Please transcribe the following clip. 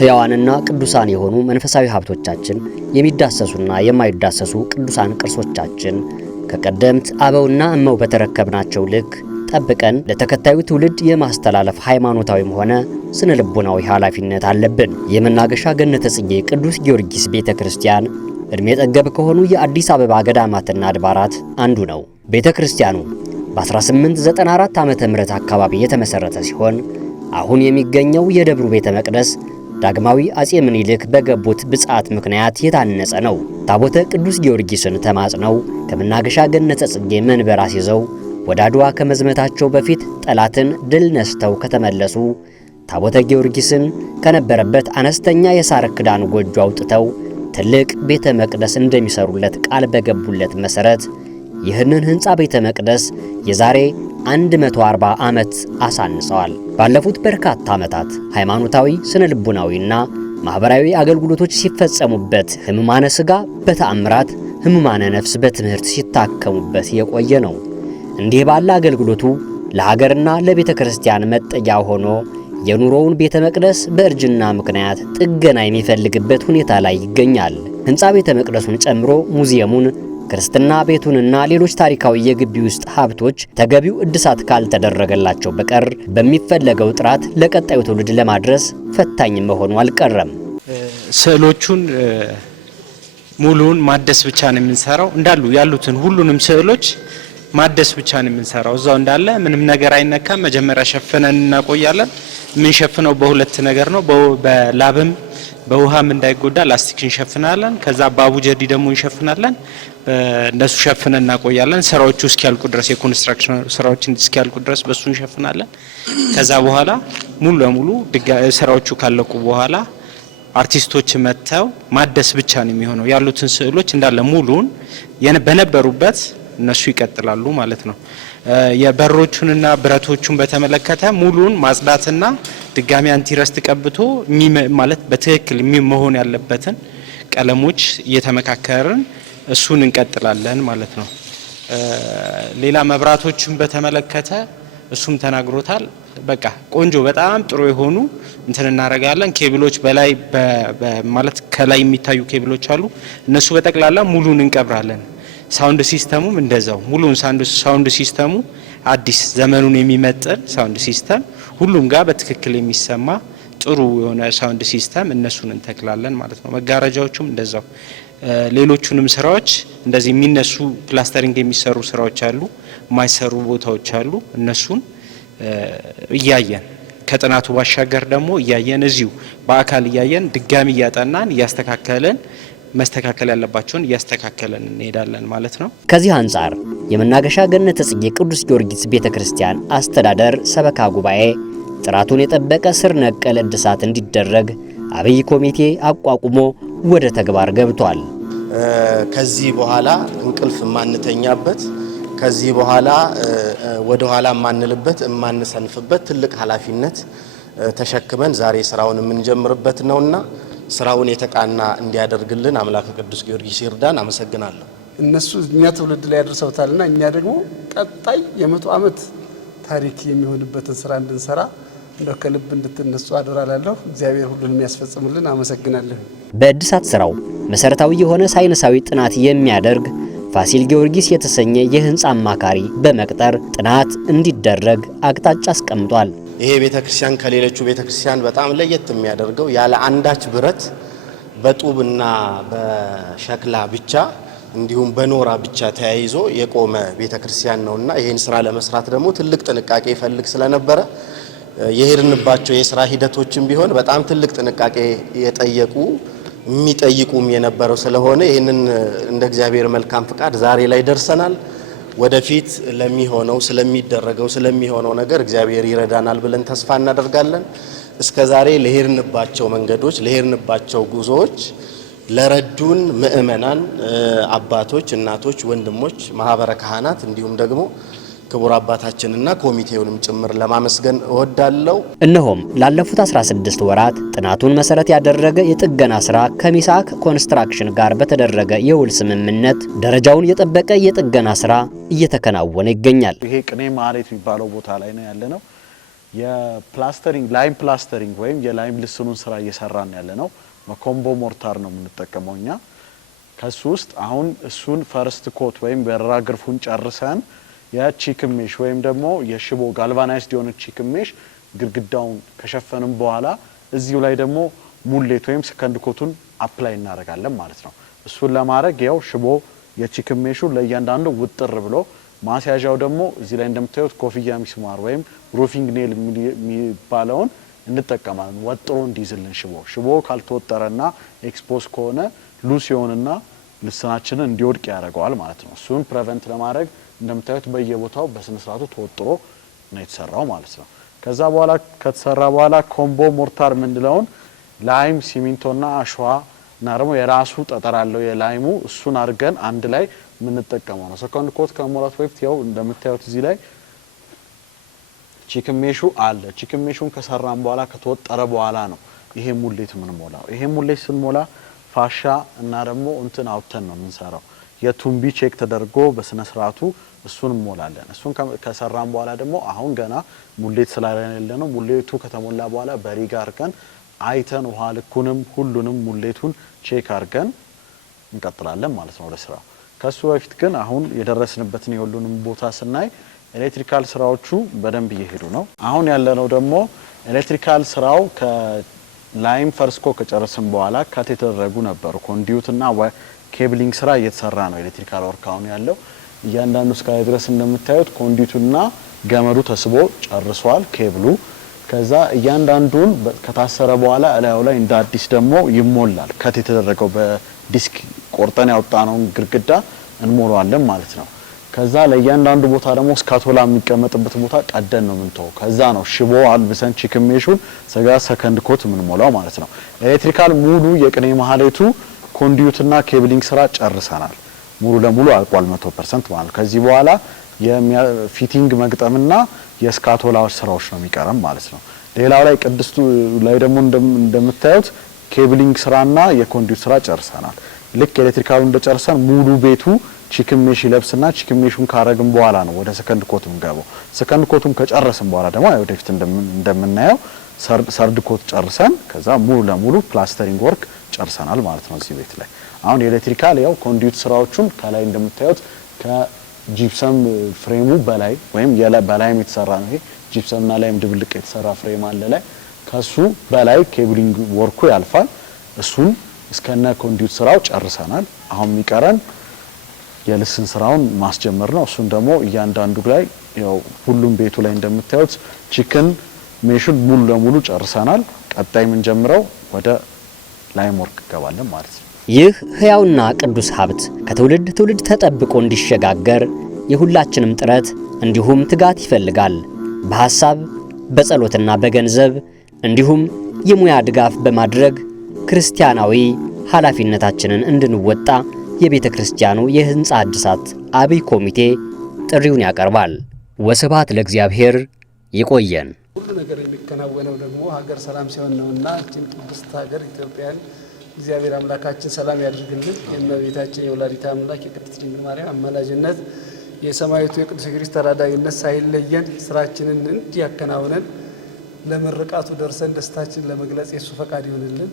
ሕያዋንና ቅዱሳን የሆኑ መንፈሳዊ ሀብቶቻችን፣ የሚዳሰሱና የማይዳሰሱ ቅዱሳን ቅርሶቻችን ከቀደምት አበውና እመው በተረከብናቸው ልክ ጠብቀን ለተከታዩ ትውልድ የማስተላለፍ ሃይማኖታዊም ሆነ ስነ ልቦናዊ ኃላፊነት አለብን። የመናገሻ ገነተ ጽጌ ቅዱስ ጊዮርጊስ ቤተክርስቲያን እድሜ ጠገብ ከሆኑ የአዲስ አበባ ገዳማትና አድባራት አንዱ ነው። ቤተክርስቲያኑ በ1894 ዓመተ ምህረት አካባቢ የተመሰረተ ሲሆን አሁን የሚገኘው የደብሩ ቤተ መቅደስ ዳግማዊ አጼ ምኒልክ በገቡት ብጻት ምክንያት የታነጸ ነው። ታቦተ ቅዱስ ጊዮርጊስን ተማጽነው ከመናገሻ ገነተ ጽጌ መንበር አስይዘው ወደ አድዋ ከመዝመታቸው በፊት ጠላትን ድል ነስተው ከተመለሱ ታቦተ ጊዮርጊስን ከነበረበት አነስተኛ የሳር ክዳን ጎጆ አውጥተው ትልቅ ቤተ መቅደስ እንደሚሰሩለት ቃል በገቡለት መሰረት ይህንን ህንጻ ቤተ መቅደስ የዛሬ 140 ዓመት አሳንጸዋል። ባለፉት በርካታ ዓመታት ሃይማኖታዊ፣ ስነ ልቡናዊና ማህበራዊ አገልግሎቶች ሲፈጸሙበት ህሙማነ ሥጋ በተአምራት ህሙማነ ነፍስ በትምህርት ሲታከሙበት የቆየ ነው። እንዲህ ባለ አገልግሎቱ ለሀገርና ለቤተ ክርስቲያን መጠጊያ ሆኖ የኑሮውን ቤተ መቅደስ በእርጅና ምክንያት ጥገና የሚፈልግበት ሁኔታ ላይ ይገኛል። ህንጻ ቤተ መቅደሱን ጨምሮ ሙዚየሙን፣ ክርስትና ቤቱንና ሌሎች ታሪካዊ የግቢ ውስጥ ሀብቶች ተገቢው እድሳት ካልተደረገላቸው በቀር በሚፈለገው ጥራት ለቀጣዩ ትውልድ ለማድረስ ፈታኝ መሆኑ አልቀረም። ስዕሎቹን ሙሉውን ማደስ ብቻ ነው የምንሰራው። እንዳሉ ያሉትን ሁሉንም ስዕሎች ማደስ ብቻ ነው የምንሰራው። እዛው እንዳለ ምንም ነገር አይነካም። መጀመሪያ ሸፍነን እናቆያለን። የምንሸፍነው በሁለት ነገር ነው። በላብም በውሃም እንዳይጎዳ ላስቲክ እንሸፍናለን። ከዛ በአቡጀዲ ደግሞ እንሸፍናለን። እንደሱ ሸፍነን እናቆያለን። ስራዎቹ እስኪያልቁ ድረስ የኮንስትራክሽን ስራዎች እስኪያልቁ ድረስ በሱ እንሸፍናለን። ከዛ በኋላ ሙሉ ለሙሉ ስራዎቹ ካለቁ በኋላ አርቲስቶች መተው ማደስ ብቻ ነው የሚሆነው። ያሉትን ስዕሎች እንዳለ ሙሉን በነበሩበት እነሱ ይቀጥላሉ ማለት ነው። የበሮቹንና ብረቶቹን በተመለከተ ሙሉን ማጽዳትና ድጋሚ አንቲረስት ቀብቶ ማለት በትክክል መሆን ያለበትን ቀለሞች እየተመካከርን እሱን እንቀጥላለን ማለት ነው። ሌላ መብራቶችን በተመለከተ እሱም ተናግሮታል። በቃ ቆንጆ በጣም ጥሩ የሆኑ እንትን እናረጋለን። ኬብሎች በላይ ማለት ከላይ የሚታዩ ኬብሎች አሉ። እነሱ በጠቅላላ ሙሉን እንቀብራለን። ሳውንድ ሲስተሙም እንደዛው ሙሉን ሳውንድ ሲስተሙ አዲስ ዘመኑን የሚመጥን ሳውንድ ሲስተም ሁሉም ጋር በትክክል የሚሰማ ጥሩ የሆነ ሳውንድ ሲስተም እነሱን እንተክላለን ማለት ነው። መጋረጃዎቹም እንደዛው ሌሎቹንም ስራዎች እንደዚህ የሚነሱ ፕላስተሪንግ የሚሰሩ ስራዎች አሉ፣ የማይሰሩ ቦታዎች አሉ። እነሱን እያየን ከጥናቱ ባሻገር ደግሞ እያየን እዚሁ በአካል እያየን ድጋሚ እያጠናን እያስተካከለን መስተካከል ያለባቸውን እያስተካከለን እንሄዳለን ማለት ነው። ከዚህ አንጻር የመናገሻ ገነተ ጽጌ ቅዱስ ጊዮርጊስ ቤተክርስቲያን አስተዳደር ሰበካ ጉባኤ ጥራቱን የጠበቀ ስር ነቀል እድሳት እንዲደረግ አብይ ኮሚቴ አቋቁሞ ወደ ተግባር ገብቷል። ከዚህ በኋላ እንቅልፍ ማንተኛበት፣ ከዚህ በኋላ ወደ ኋላ ማንልበት፣ ማንሰንፍበት ትልቅ ኃላፊነት ተሸክመን ዛሬ ስራውን የምንጀምርበት ነውና ስራውን የተቃና እንዲያደርግልን አምላክ ቅዱስ ጊዮርጊስ ይርዳን። አመሰግናለሁ። እነሱ እኛ ትውልድ ላይ ያደርሰውታልና እኛ ደግሞ ቀጣይ የ100 ዓመት ታሪክ የሚሆንበትን ስራ እንድንሰራ እንደው ከልብ እንድትነሱ አደራላለሁ። እግዚአብሔር ሁሉን የሚያስፈጽምልን። አመሰግናለሁ። በእድሳት ስራው መሰረታዊ የሆነ ሳይንሳዊ ጥናት የሚያደርግ ፋሲል ጊዮርጊስ የተሰኘ የህንጻ አማካሪ በመቅጠር ጥናት እንዲደረግ አቅጣጫ አስቀምጧል። ይሄ ቤተክርስቲያን ከሌሎቹ ቤተክርስቲያን በጣም ለየት የሚያደርገው ያለ አንዳች ብረት በጡብና በሸክላ ብቻ እንዲሁም በኖራ ብቻ ተያይዞ የቆመ ቤተክርስቲያን ነውና ይሄን ስራ ለመስራት ደግሞ ትልቅ ጥንቃቄ ይፈልግ ስለነበረ የሄድንባቸው የስራ ሂደቶችን ቢሆን በጣም ትልቅ ጥንቃቄ የሚጠይቁም የነበረው ስለሆነ ይሄንን እንደ እግዚአብሔር መልካም ፍቃድ ዛሬ ላይ ደርሰናል። ወደፊት ስለሚሆነው ነገር እግዚአብሔር ይረዳናል ብለን ተስፋ እናደርጋለን። እስከዛሬ ለሄድንባቸው መንገዶች ለሄድንባቸው ጉዞዎች ለረዱን ምእመናን አባቶች፣ እናቶች፣ ወንድሞች፣ ማህበረ ካህናት እንዲሁም ደግሞ ክቡር አባታችንና ኮሚቴውንም ጭምር ለማመስገን እወዳለሁ። እነሆም ላለፉት 16 ወራት ጥናቱን መሰረት ያደረገ የጥገና ስራ ከሚሳክ ኮንስትራክሽን ጋር በተደረገ የውል ስምምነት ደረጃውን የጠበቀ የጥገና ስራ እየተከናወነ ይገኛል። ይሄ ቅኔ ማህሌት የሚባለው ቦታ ላይ ነው ያለነው። የፕላስተሪንግ ላይም ፕላስተሪንግ ወይም የላይም ልስኑን ስራ እየሰራን ያለ ነው። በኮምቦ ሞርታር ነው የምንጠቀመው እኛ። ከሱ ውስጥ አሁን እሱን ፈርስት ኮት ወይም በረራ ግርፉን ጨርሰን የቺክን ሜሽ ወይም ደግሞ የሽቦ ጋልቫናይዝድ የሆነ ቺክን ሜሽ ግድግዳውን ከሸፈንም በኋላ እዚሁ ላይ ደግሞ ሙሌት ወይም ሰከንድ ኮቱን አፕላይ እናደርጋለን ማለት ነው። እሱን ለማድረግ ያው ሽቦ የቺክን ሜሹ ለእያንዳንዱ ውጥር ብሎ ማስያዣው ደግሞ እዚህ ላይ እንደምታዩት ኮፍያ ሚስማር ወይም ሩፊንግ ኔል የሚባለውን እንጠቀማለን ወጥሮ እንዲይዝልን ሽቦ ካልተወጠረና ኤክስፖዝ ከሆነ ሉስ ይሆንና ልስናችንን እንዲወድቅ ያደርገዋል ማለት ነው። እሱን ፕሪቨንት ለማድረግ እንደምታዩት በየቦታው በስነ ስርዓቱ ተወጥሮ ነው የተሰራው ማለት ነው። ከዛ በኋላ ከተሰራ በኋላ ኮምቦ ሞርታር ምንድነው ላይም ሲሚንቶና አሸዋ እና ደግሞ የራሱ ጠጠር አለው የላይሙ እሱን አድርገን አንድ ላይ የምንጠቀመው ነው። ሰከንድ ኮት ከሞላት በፊት ያው እንደምታዩት እዚህ ላይ ቺክን ሜሹ አለ። ቺክን ሜሹን ከሰራን በኋላ ከተወጠረ በኋላ ነው ይሄ ሙሌት የምንሞላው። ይሄ ሙሌት ስንሞላ ፋሻ እና ደግሞ እንትን አውጥተን ነው የምንሰራው። የቱምቢ ቼክ ተደርጎ በስነ ስርዓቱ እሱን እንሞላለን። እሱን ከሰራን በኋላ ደግሞ አሁን ገና ሙሌት ስላልሆነ ነው ሙሌቱ ከተሞላ በኋላ በሪጋ አድርገን አይተን ውሃ ልኩንም ሁሉንም ሙሌቱን ቼክ አድርገን እንቀጥላለን ማለት ነው ወደ ስራው። ከሱ በፊት ግን አሁን የደረስንበትን የሁሉንም ቦታ ስናይ ኤሌክትሪካል ስራዎቹ በደንብ እየሄዱ ነው። አሁን ያለነው ደግሞ ኤሌክትሪካል ስራው ከላይም ፈርስኮ ከጨረስን በኋላ ካት የተደረጉ ነበሩ ኮንዲዩትና ኬብሊንግ ስራ እየተሰራ ነው። ኤሌክትሪካል ወርክ አሁን ያለው እያንዳንዱ እስከ ላይ ድረስ እንደምታዩት ኮንዲዩቱና ገመዱ ተስቦ ጨርሷል ኬብሉ። ከዛ እያንዳንዱን ከታሰረ በኋላ እላዩ ላይ እንደ አዲስ ደግሞ ይሞላል። ከት የተደረገው በዲስክ ቆርጠን ያወጣነውን ግድግዳ እንሞላዋለን ማለት ነው። ከዛ ለእያንዳንዱ ቦታ ደግሞ ስካቶላ የሚቀመጥበት ቦታ ቀደን ነው ምንተው። ከዛ ነው ሽቦ አልብሰን ቺክን ሜሹን ሰጋ ሰከንድ ኮት የምንሞላው ማለት ነው። ኤሌክትሪካል ሙሉ የቅኔ ማህሌቱ ኮንዲዩትና ኬብሊንግ ስራ ጨርሰናል። ሙሉ ለሙሉ አልቋል 100% ማለት ነው። ከዚህ በኋላ የፊቲንግ መግጠምና የስካቶላዎች ስራዎች ነው የሚቀርም ማለት ነው። ሌላው ላይ ቅድስቱ ላይ ደግሞ እንደምታዩት ኬብሊንግ ስራና የኮንዲዩት ስራ ጨርሰናል። ልክ ኤሌክትሪካሉ እንደጨርሰን ሙሉ ቤቱ ቺክን ሜሽ ይለብስና ቺክን ሜሹን ካረግን በኋላ ነው ወደ ሰከንድ ኮት እንገባው። ሰከንድ ኮቱን ከጨረስን በኋላ ደግሞ ወደፊት እንደምናየው ሰርድ ኮት ጨርሰን ከዛ ሙሉ ለሙሉ ፕላስተሪንግ ወርክ ጨርሰናል ማለት ነው እዚህ ቤት ላይ። አሁን የኤሌክትሪካል ያው ኮንዲዩት ስራዎቹን ከላይ እንደምታዩት ከጂፕሰም ፍሬሙ በላይ ወይም በላይም የተሰራ ነው። ይሄ ጂፕሰምና ላይም ድብልቅ የተሰራ ፍሬም አለ ላይ ከሱ በላይ ኬብሊንግ ወርኩ ያልፋል። እሱን እስከነ ኮንዲዩት ስራው ጨርሰናል። አሁን የሚቀረን የልስን ስራውን ማስጀመር ነው። እሱን ደግሞ እያንዳንዱ ላይ ያው ሁሉም ቤቱ ላይ እንደምታዩት ቺክን ሜሹን ሙሉ ለሙሉ ጨርሰናል። ቀጣይ ምን ጀምረው ወደ ላይም ወርክ ገባለን ማለት ነው። ይህ ሕያውና ቅዱስ ሀብት ከትውልድ ትውልድ ተጠብቆ እንዲሸጋገር የሁላችንም ጥረት እንዲሁም ትጋት ይፈልጋል። በሐሳብ በጸሎትና በገንዘብ እንዲሁም የሙያ ድጋፍ በማድረግ ክርስቲያናዊ ኃላፊነታችንን እንድንወጣ የቤተ ክርስቲያኑ የሕንጻ እድሳት አብይ ኮሚቴ ጥሪውን ያቀርባል። ወስብሐት ለእግዚአብሔር። ይቆየን። ሁሉ ነገር የሚከናወነው ደግሞ ሀገር ሰላም ሲሆን ነውና እቺን ቅድስት ሀገር ኢትዮጵያን እግዚአብሔር አምላካችን ሰላም ያድርግልን። የእመቤታችን የወላዲተ አምላክ የቅድስት ድንግል ማርያም አማላጅነት የሰማዕቱ የቅዱስ ጊዮርጊስ ተራዳኢነት ሳይለየን ስራችንን እንዲያከናውነን ለምርቃቱ ደርሰን ደስታችን ለመግለጽ የሱ ፈቃድ ይሁንልን።